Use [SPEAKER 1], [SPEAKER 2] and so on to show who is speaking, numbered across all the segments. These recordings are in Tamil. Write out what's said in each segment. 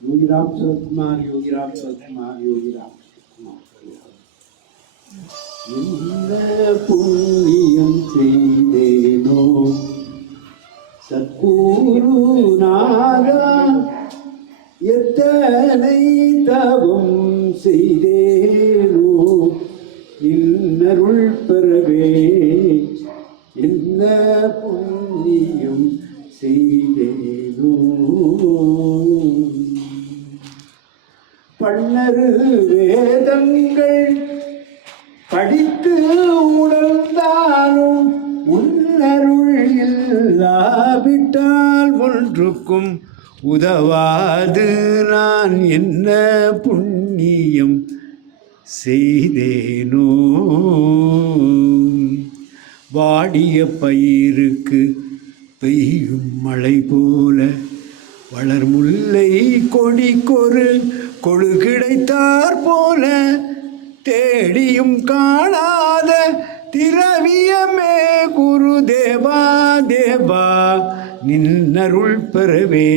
[SPEAKER 1] யோகிராம் சிவகுமார் யோகிராம் சிவகுமார் யோகிராம் எந்த புண்ணியம் செய்தேனோ சத்குருநாதா எத்தனை தவம் செய்தேனோ இன்னருள் பெறவே அது நான் என்ன புண்ணியம் செய்தேனோ? வாடிய பயிருக்கு பெய்யும் மழை போல வளர்முல்லை கொடிக்கொரு கொழு கிடைத்தார் போல தேடியும் காணாத திரவியமே குரு தேவா தேவா நின்னருள் பெறவே.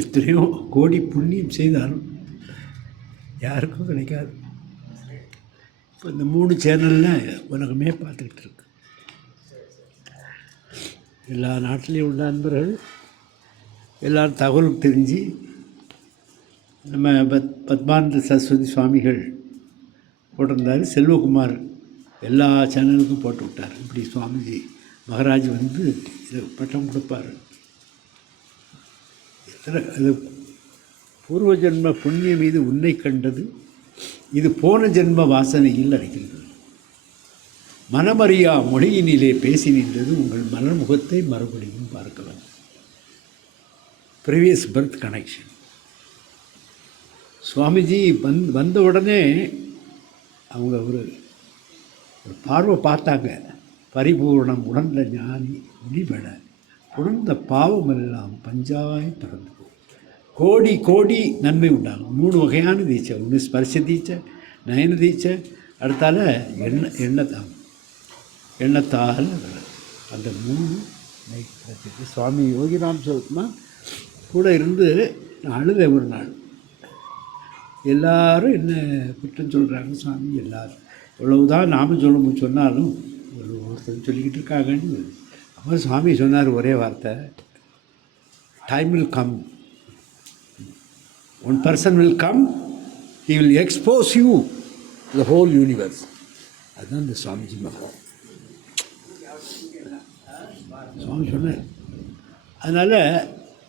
[SPEAKER 1] எத்தனையோ கோடி புண்ணியம் செய்தாலும் யாருக்கும் கிடைக்காது. இப்போ இந்த மூணு சேனலில் உலகமே பார்த்துக்கிட்டு இருக்கு. எல்லா நாட்டிலையும் உள்ள நண்பர்கள் எல்லாரும் தகவல் தெரிஞ்சு நம்ம பத் பத்மானந்த சரஸ்வதி சுவாமிகள் போட்டிருந்தார் செல்வகுமார் எல்லா சேனலுக்கும் போட்டு விட்டார். இப்படி சுவாமிஜி மகாராஜ் வந்து இதை பட்டம் கொடுப்பார். எத்தனை அது பூர்வ ஜென்ம புண்ணியம் மீது உன்னை கண்டது இது போன ஜென்ம வாசனையில் அடைகிறது மனமறியா மொழியினிலே பேசி நின்றது உங்கள் மனமுகத்தை மறுபடியும் பார்க்கலாம். ப்ரீவியஸ் பர்த் கனெக்ஷன் சுவாமிஜி வந் வந்த உடனே அவங்க ஒரு ஒரு பார்வை பார்த்தாங்க. பரிபூர்ணம் உணர்ந்த ஞானி முடிபட புணர்ந்த பாவமெல்லாம் பஞ்சாய் பறந்து கோடி கோடி நன்மை உண்டாகும். மூணு வகையான தீட்சை. ஒன்று ஸ்பர்ஷ தீட்சை நயன தீட்சை அடுத்தால எண்ணெய் எண்ணத்தா எண்ணத்தால் அந்த மூணு நை- சுவாமி யோகிராம் சௌத்மா கூட இருந்து நான் அழுத ஒரு நாள். எல்லாரும் என்ன குற்றம் சொல்கிறாங்க சுவாமி? எல்லாரும். இவ்வளவுதான் நாம சொல்ல சொன்னாலும் ஒரு ஒருத்தர் சொல்லிக்கிட்டு இருக்காங்கன்னு அப்போ சுவாமி சொன்னார் ஒரே வார்த்தை. Time will come one person will come he will expose you the whole universe அதுதான் இந்த சுவாமிஜி மகா சுவாமி சொன்னார். அதனால்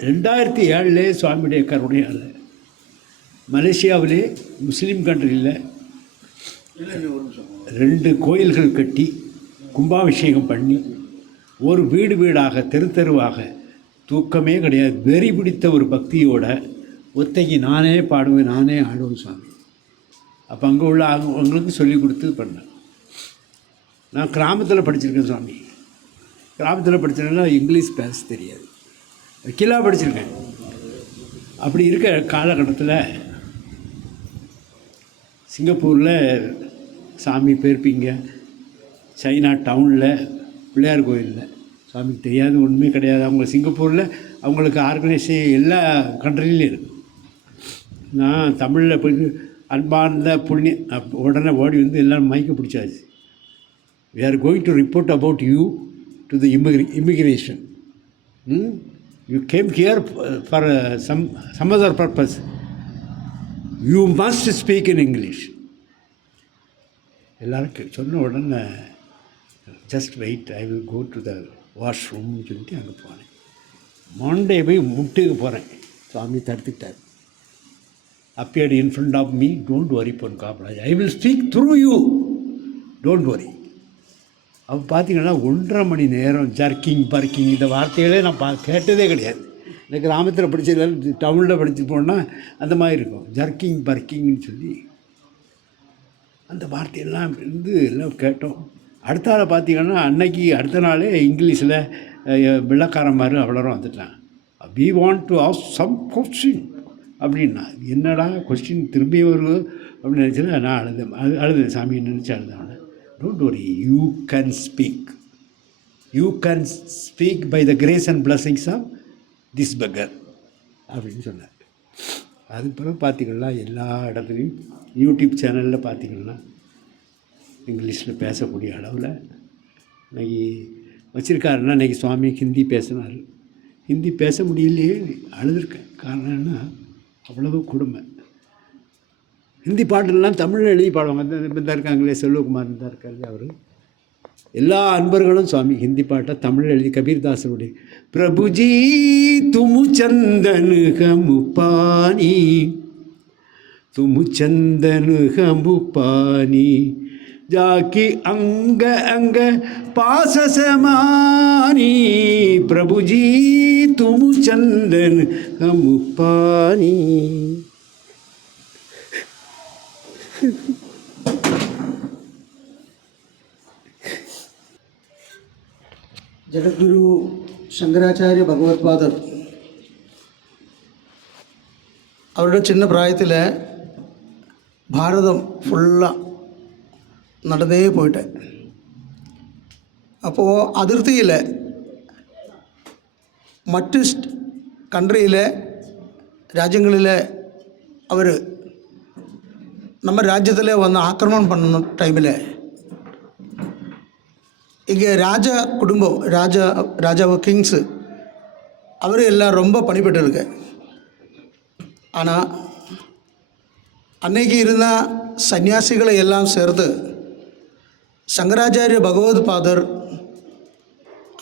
[SPEAKER 1] ரெண்டாயிரத்தி ஏழுலே சுவாமியுடைய கருணையால் மலேசியாவிலே முஸ்லீம் கண்ட்ரியில் ரெண்டு கோயில்கள் கட்டி கும்பாபிஷேகம் பண்ணி ஒரு வீடு வீடாக தெரு தெருவாக தூக்கமே கிடையாது. வெறி பிடித்த ஒரு பக்தியோட ஒத்தைக்கு நானே பாடுவேன் நானே ஆடுவேன் சாமி. அப்போ அங்கே உள்ள அவங்க- அவங்களுக்கு சொல்லி கொடுத்து பண்ணேன். நான் கிராமத்தில் படிச்சிருக்கேன் சுவாமி கிராமத்தில் படித்ததுனால இங்கிலீஷ் பேச தெரியாது. வக்கீலா படிச்சிருக்கேன். அப்படி இருக்க காலகட்டத்தில் சிங்கப்பூரில் சாமி போயிருப்பீங்க சைனா டவுனில் பிள்ளையார் கோயிலில். சாமிக்கு தெரியாத ஒன்றுமே கிடையாது. அவங்க சிங்கப்பூரில் அவங்களுக்கு ஆர்கனைசேஷன் எல்லா கண்ட்ரிலையும் இருக்குது நான் தமிழில் போய் அன்பார்ந்த புண்ணிய உடனே ஓடி வந்து எல்லோரும் மயக்க பிடிச்சாச்சு. We are going to report about you to the இமிகிரி immigration you came here for some some other purpose you must speak in English எல்லாருக்கும் சொன்ன உடனே just wait I will go to the வாஷ்ரூம்னு சொல்லிட்டு அங்கே போனேன். மாண்டே போய் முட்டுக்கு போகிறேன் சுவாமி தடுத்துக்கிட்டார். Appeared in front of me don't worry Pon Kamaraj. I will speak through you don't worry அப்போ பார்த்தீங்கன்னா ஒன்றரை மணி நேரம் ஜர்க்கிங் பர்க்கிங் இந்த வார்த்தைகளே நான் பா கேட்டதே கிடையாது. இந்த கிராமத்தில் படித்ததில் டவுனில் படித்து போனால் அந்த மாதிரி இருக்கும். ஜர்க்கிங் பர்க்கிங்னு சொல்லி அந்த வார்த்தையெல்லாம் இருந்து எல்லாம் கேட்டோம். அடுத்த ஆளை பார்த்தீங்கன்னா அன்னைக்கு அடுத்த நாளே இங்கிலீஷில் வெள்ளக்காரன் மாதிரி அவ்வளோரம் வந்துட்டான். We want to ask some question அப்படின்னா என்னடா கொஸ்டின் திரும்பி வருது அப்படின்னு நினச்சது நான் அழுது அழு அழுது சாமி நினச்சி அழுதேன் don't worry you can speak you can speak by the grace and blessings of this பகர் அப்படின்னு சொன்னார். அதுக்கப்புறம் பிறகு பார்த்தீங்கன்னா எல்லா இடத்துலையும் யூடியூப் சேனலில் பார்த்தீங்கன்னா இங்கிலீஷில் பேசக்கூடிய அளவில் இன்னைக்கு வச்சுருக்காருன்னா இன்றைக்கி சுவாமி ஹிந்தி பேசினார். ஹிந்தி பேச முடியலையே அழுதுருக்கேன் காரணம்னா அவ்வளவு கொடுமை. ஹிந்தி பாட்டுலாம் தமிழில் எழுதி பாடுவாங்க. இந்த இருக்காங்களே செல்வகுமார் தான் இருக்காரு அவர். எல்லா அன்பர்களும் சுவாமி ஹிந்தி பாட்டை தமிழ் எழுதி கபீர்தாசனுடைய பிரபுஜி துமு சந்தனு ஹமுப்பானி துமு சந்தனு ஹமுப்பானி ஜாக்கி அங்க அங்க பாசசமானி பிரபுஜி துமு சந்தனு ஹமுப்பானி Thank you.
[SPEAKER 2] ജഗദ്ഗുരു ശങ്കരാചാര്യ ഭഗവത്പാദർ അവരുടെ ചിന്ന പ്രായത്തിൽ ഭാരതം ഫുള്ള നടന്നേ പോയിട്ട് അപ്പോൾ അതിർത്തിയിൽ മറ്റ് സ്റ്റ് കൺട്രിയിലെ രാജ്യങ്ങളിലെ അവർ நம்ம ராஜ்யத்தில் வந்து ஆக்கிரமணம் பண்ண டைமில் இங்கே ராஜா குடும்பம் ராஜா ராஜாவோ கிங்ஸு அவர் எல்லாம் ரொம்ப பணிபெற்றிருக்கு. ஆனால் அன்னைக்கு இருந்த சன்னியாசிகளை எல்லாம் சேர்த்து சங்கராச்சாரிய பகவத் பாதர்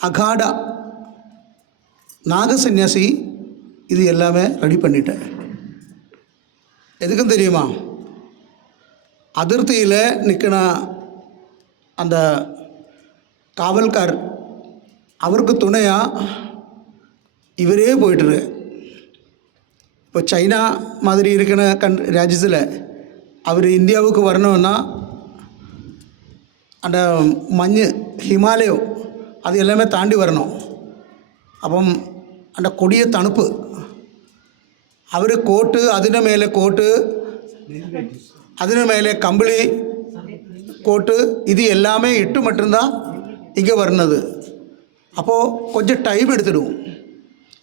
[SPEAKER 2] அகாடா நாக சன்னியாசி இது எல்லாமே ரெடி பண்ணிட்டேன் எதுக்கும் தெரியுமா? அதிருப்தியில் நிற்கிற அந்த காவல்கார் அவருக்கு துணையாக இவரே போயிட்டுரு. இப்போ சைனா மாதிரி இருக்கிற கண் ராஜ்யத்தில் அவர் இந்தியாவுக்கு வரணும்னா அந்த மஞ்சு ஹிமாலயம் அது எல்லாமே தாண்டி வரணும். അപ്പം എൻ്റെ കൊടിയ തണുപ്പ് അവർ കോട്ട് അതിൻ്റെ മേലെ കോട്ട് അതിന് മേലെ കമ്പിളി കോട്ട് ഇത് എല്ലാമേ ഇട്ടുമട്ടുന്ന இங்கே வர்றது அப்போது கொஞ்சம் டைம் எடுத்துடும்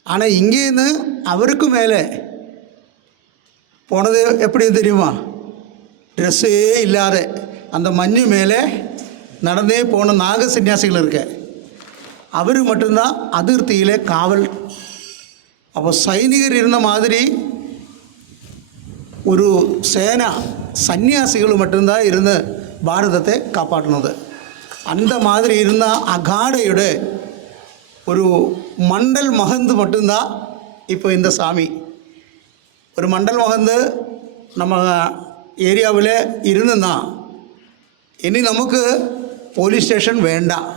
[SPEAKER 2] ஆனால் இங்கேருந்து அவருக்கு மேலே போனது எப்படி தெரியுமா ட்ரெஸ்ஸே இல்லாத அந்த மஞ்சு மேலே நடந்தே போன நாக சன்னியாசிகள் இருக்க அவர் மட்டும்தான் அதிருப்தியிலே காவல் அப்போ சைனிகர் இருந்த மாதிரி ഒരു സേന സന്യാസികൾ மட்டும்தான் ഇരുന്ന് ഭാരതത്തെ കാപ്പാട്ടുന്നത് அந்த மாதிரி இருந்தால் அகாடையோட ஒரு மண்டல் மகந்து மட்டும்தான் இப்போ இந்த சாமி. ஒரு மண்டல் மகந்து நம்ம ஏரியாவில் இருந்துதான் இனி நமக்கு போலீஸ் ஸ்டேஷன் வேண்டாம்.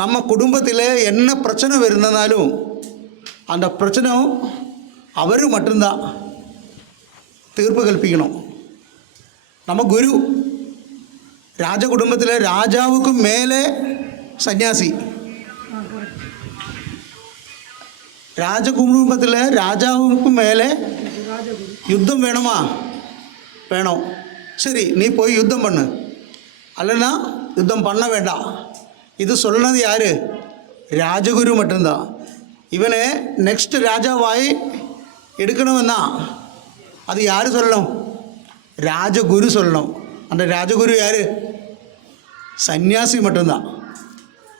[SPEAKER 2] நம்ம குடும்பத்தில் என்ன பிரச்சனை இருந்தனாலும் அந்த பிரச்சனை அவர் மட்டும்தான் தீர்ப்பு கல்பிக்கணும் நம்ம குரு ராஜ குடும்பத்தில் ராஜாவுக்கும் மேலே சன்னியாசி. ராஜ குடும்பத்தில் ராஜாவுக்கும் மேலே யுத்தம் வேணுமா? வேணும். சரி நீ போய் யுத்தம் பண்ணு. அல்லனா யுத்தம் பண்ண வேண்டாம். இது சொன்னது யார்? ராஜகுரு மட்டும்தான். இவனை நெக்ஸ்ட் ராஜாவாய் எடுக்கணும்னா அது யார் சொல்லணும்? ராஜகுரு சொல்லணும். അന്റെ രാജഗുരു ആര്? സന്യാസി മട്ടുന്ന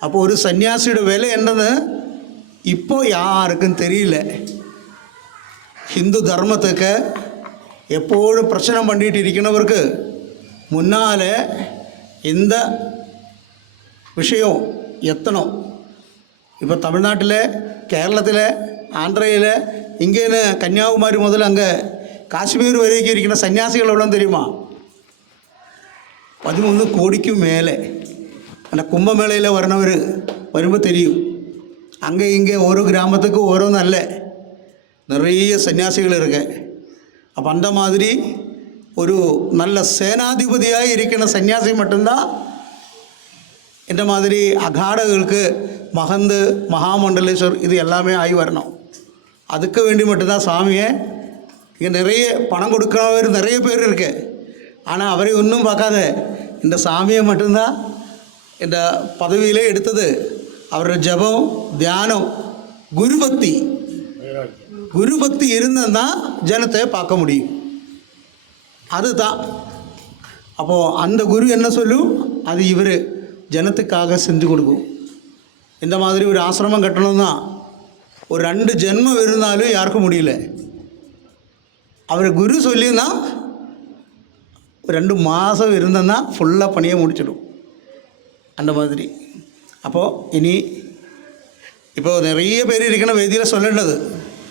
[SPEAKER 2] അപ്പോൾ ഒരു സന്യാസിയുടെ വില എന്തെന്ന് ഇപ്പോൾ ആർക്കും തെരിയില്ല. ഹിന്ദുധർമ്മത്തൊക്കെ എപ്പോഴും പ്രശ്നം പണ്ടിയിട്ടിരിക്കുന്നവർക്ക് മുന്നാലെ എന്ത് വിഷയവും എത്തണം. ഇപ്പോൾ തമിഴ്നാട്ടിലെ കേരളത്തിലെ ആന്ധ്രയിലെ ഇങ്ങനെ കന്യാകുമാരി മുതൽ അങ്ങ് കാശ്മീർ വരെയൊക്കെ ഇരിക്കുന്ന സന്യാസികൾ എവിടെ തരുമോ പതിമൂന്ന് കോടിക്കും മേലെ அந்த கும்பமேளையில் வரனவர் வரும்போது தெரியும் அங்கே இங்கே ஓரோ கிராமத்துக்கு ஓரோ நல்ல நிறைய சன்னியாசிகள் இருக்கு அப்போ அந்த மாதிரி ஒரு நல்ல சேனாதிபதியாக இருக்கிற சன்னியாசி மட்டும்தான் இந்த மாதிரி அகாடகளுக்கு மகந்து மகாமண்டலேஸ்வர் இது எல்லாமே ஆகி வரணும் அதுக்கு வேண்டி மட்டும்தான் சாமியை இங்கே நிறைய பணம் கொடுக்கிறவர் நிறைய பேர் இருக்கு ஆனால் அவரை ஒன்றும் பார்க்காத இந்த சாமியை மட்டும்தான் இந்த பதவியிலே எடுத்தது. அவரோட ஜபம் தியானம் குருபக்தி குருபக்தி இருந்தால் ஜனத்தை பார்க்க முடியும். அதுதான். அப்போது அந்த குரு என்ன சொல்லும்? அது இவர் ஜனத்துக்காக செஞ்சு கொடுக்கும். இந்த மாதிரி ஒரு ஆசிரமம் கட்டணும்னா ஒரு ரெண்டு ஜென்மம் இருந்தாலும் யாருக்கும் முடியல. அவர் குரு சொல்லியிருந்தால் ரெண்டு மாதம் இருந்தேன்னா ஃபுல்லாக பணியை முடிச்சிடும். அந்த மாதிரி. அப்போது இனி இப்போ நிறைய பேர் இருக்கணும் வேதியில் சொல்லேண்டது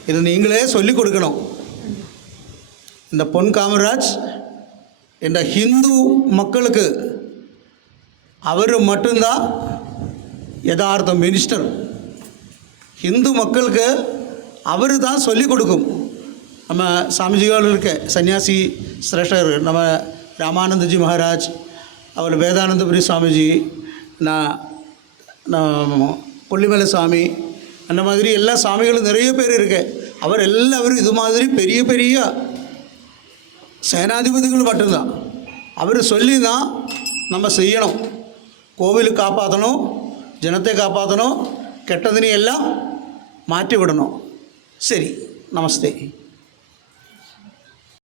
[SPEAKER 2] இது நீங்களே சொல்லிக் கொடுக்கணும். இந்த பொன் காமராஜ் இந்த ஹிந்து மக்களுக்கு அவர் மட்டும்தான் யதார்த்த மினிஸ்டர் ஹிந்து மக்களுக்கு அவர் தான் சொல்லிக் கொடுக்கும். நம்ம சாமிஜிகள் இருக்க சன்னியாசி சிரேஷ்டர் நம்ம ராமானந்தஜி மகாராஜ் அவர் வேதானந்தபுரி சுவாமிஜி நான் நான் கொல்லிமலை சாமி அந்த மாதிரி எல்லா சாமிகளும் நிறைய பேர் இருக்கு. அவர் எல்லாரும் இது மாதிரி பெரிய பெரிய சேனாதிபதிகள் மட்டும்தான். அவர் சொல்லி தான் நம்ம செய்யணும். கோவிலை காப்பாற்றணும் ஜனத்தை காப்பாற்றணும் கெட்டதினையெல்லாம் மாற்றி விடணும் சரி நமஸ்தே.